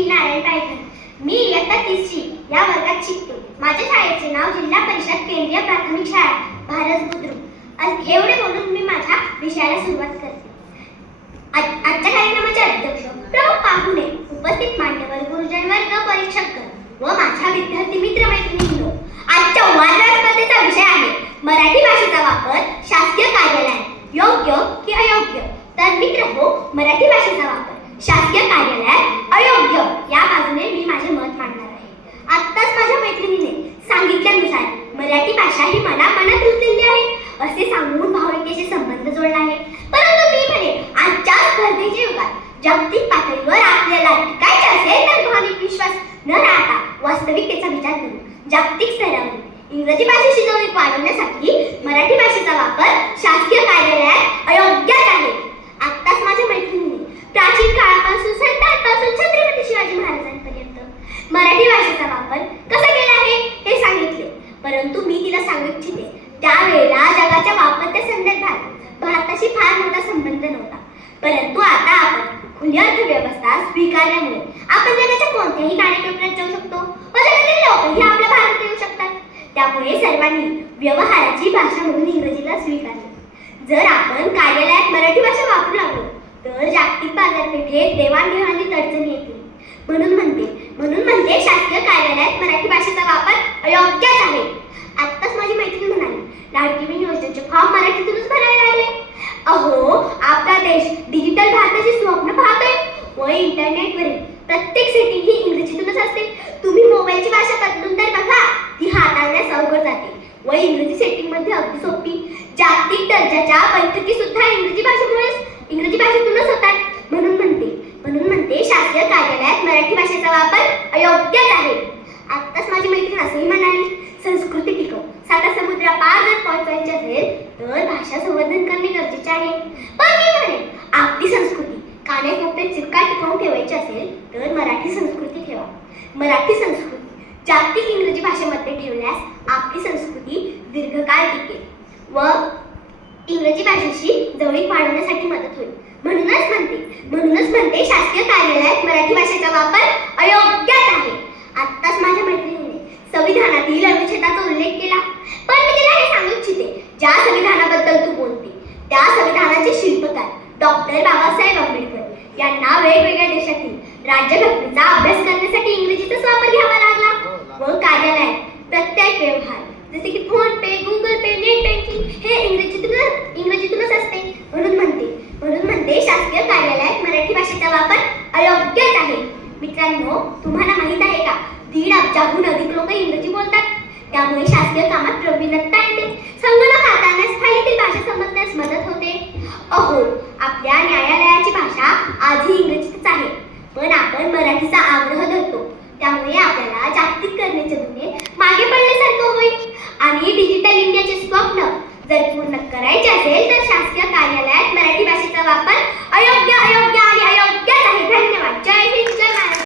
मी नारायण पायघर. मी इयत्ता 30ची या वर्गात शिकते. माझ्या शाळेचे नाव जिल्हा परिषद केंद्रीय प्राथमिक शाळा भारत बुद्रुक. एवढे बोलून मी माझ्या विषयाला सुरुवात करते. आजच्या कार्यक्रमाचे अध्यक्ष, प्रमुख पाहुणे, उपस्थित मान्यवर, गुरुजन वर्ग, परीक्षक व माझ्या विद्यार्थी मित्र मैत्रिणींनो, आजच्या वादग्रस्त स्पर्धेचा विषय आहे मराठी भाषेचा वापर शासकीय कार्यालयात योग्य की अयोग्य. तर मित्रहो, मराठी भाषेचा वापर शासकीय कार्यालयात अयोग्य या बाजूने मी माझे मत मांडणार आहे. आत्ताच माझ्या मैत्रिणीने सांगितल्यानुसार मराठी भाषा ही मनात रुजलेली आहे असे सांगून भावनिकतेशी संबंध जोडला आहे. परंतु मी म्हणे, आजच्या स्पर्धेच्या युगात जागतिक पातळीवर आपल्याला टिकायचे असेल तर भावनिक विश्वास न राहता वास्तविकतेचा विचार करू. जागतिक स्तरावर इंग्रजी भाषेशी जवळीक वाढवण्यासाठी मराठी भाषेचा वापर शासकीय कार्यालयात अयोग्यच आहे. आत्ताच माझ्या मैत्रिणीने प्राचीन काळापासून संतांपासून छत्रपती शिवाजी महाराजांपर्यंत मराठी भाषेचा वापर कसा केला आहे हे सांगितले. परंतु मी तिला सांगू इच्छिते, त्यावेळेला जगाच्या वापरत्या संदर्भात भारताशी फार मोठा संबंध नव्हता. परंतु आता आपण खुली अर्थव्यवस्था स्वीकारल्यामुळे आपण जगाच्या कोणत्याही कानाकोपऱ्यात जाऊ शकतो व जगातील लोकही आपल्या भारतात येऊ शकतात. त्यामुळे सर्वांनी व्यवहाराची भाषा म्हणून इंग्रजीला स्वीकारले. जर आपण कार्यालयात मराठी भाषा वापरू लागलो तर जागतिक बाजारपेठेत देवाणघेवाणीत अडचणी येतील. म्हणून म्हणते शासकीय कार्यालयात मराठी भाषेचा वापर अयोग्यच आहे. आत्ताच माझी मैत्रीण म्हणाली, लाडकी बहीण योजनेचे फॉर्म मराठीतूनच भरावे लागले. अहो, आपला देश डिजिटल भारताचे स्वप्न पाहतोय व इंटरनेटवरील प्रत्येक सेटिंग ही इंग्रजीतूनच असते. तुम्ही मोबाईलची भाषा बदलून तर बघा, ती हाताळण्यास अवघड जाते व इंग्रजी सेटिंग मध्ये अगदी सोपी. जागतिक दर्जाच्या बैठकी सुद्धा इंग्रजी भाषेतूनच होतात. म्हणून म्हणते शासकीय कार्यालयात मराठी भाषेचा वापर अयोग्यच आहे. आत्ताच माझी मैत्रीण असंही म्हणाली, संस्कृती टिकव. साता समुद्रापार जर पोहोचायचे असेल तर भाषा संवर्धन करणे गरजेचे आहे. पण मी म्हणेन, आपली संस्कृती कानेकोपऱ्यात चिरकाल टिकवून ठेवायची असेल तर मराठी संस्कृती ठेवा. मराठी संस्कृती जागतिक इंग्रजी भाषेमध्ये ठेवल्यास आपली संस्कृती दीर्घकाळ टिकेल व इंग्रजी भाषेशी जवळीक वाढवण्यासाठी मदत होईल. म्हणूनच म्हणते शासकीय कार्यालयात मराठी भाषेचा वापर अयोग्यच आहे. आत्ताच माझ्या मैत्रिणीने संविधानातील अनुच्छेदाचा उल्लेख केला. पण मी तिला हे सांगू इच्छिते, ज्या संविधानाबद्दल तू बोलते त्या संविधानाचे शिल्पकार डॉक्टर बाबासाहेब आंबेडकर यांना वेगवेगळ्या देशातील राज्यघटनेचा अभ्यास करण्यासाठी इंग्रजीचाच वापर घ्यावा लागला व कार्यालयात प्रत्येक व्यवहार जसे की फोन पे, गुगल पे, नेट बँकिंग हे इंग्रजीतूनच असते. म्हणून म्हणते शासकीय कार्यालयात मराठी भाषेचा वापर अयोग्यच आहे. मित्रांनो, तुम्हाला माहित आहे का, 1.5 अब्जाहून अधिक लोक इंग्रजी बोलतात. त्यामुळे शासकीय कामात प्रवीणता येते. संगणक हाताळण्यास फाईलीतील भाषा समजण्यास मदत होते. अहो, आपल्या न्यायालयाची भाषा आजही इंग्रजीतच आहे. पण आपण मराठीचा आग्रह धरतो. त्यामुळे आपण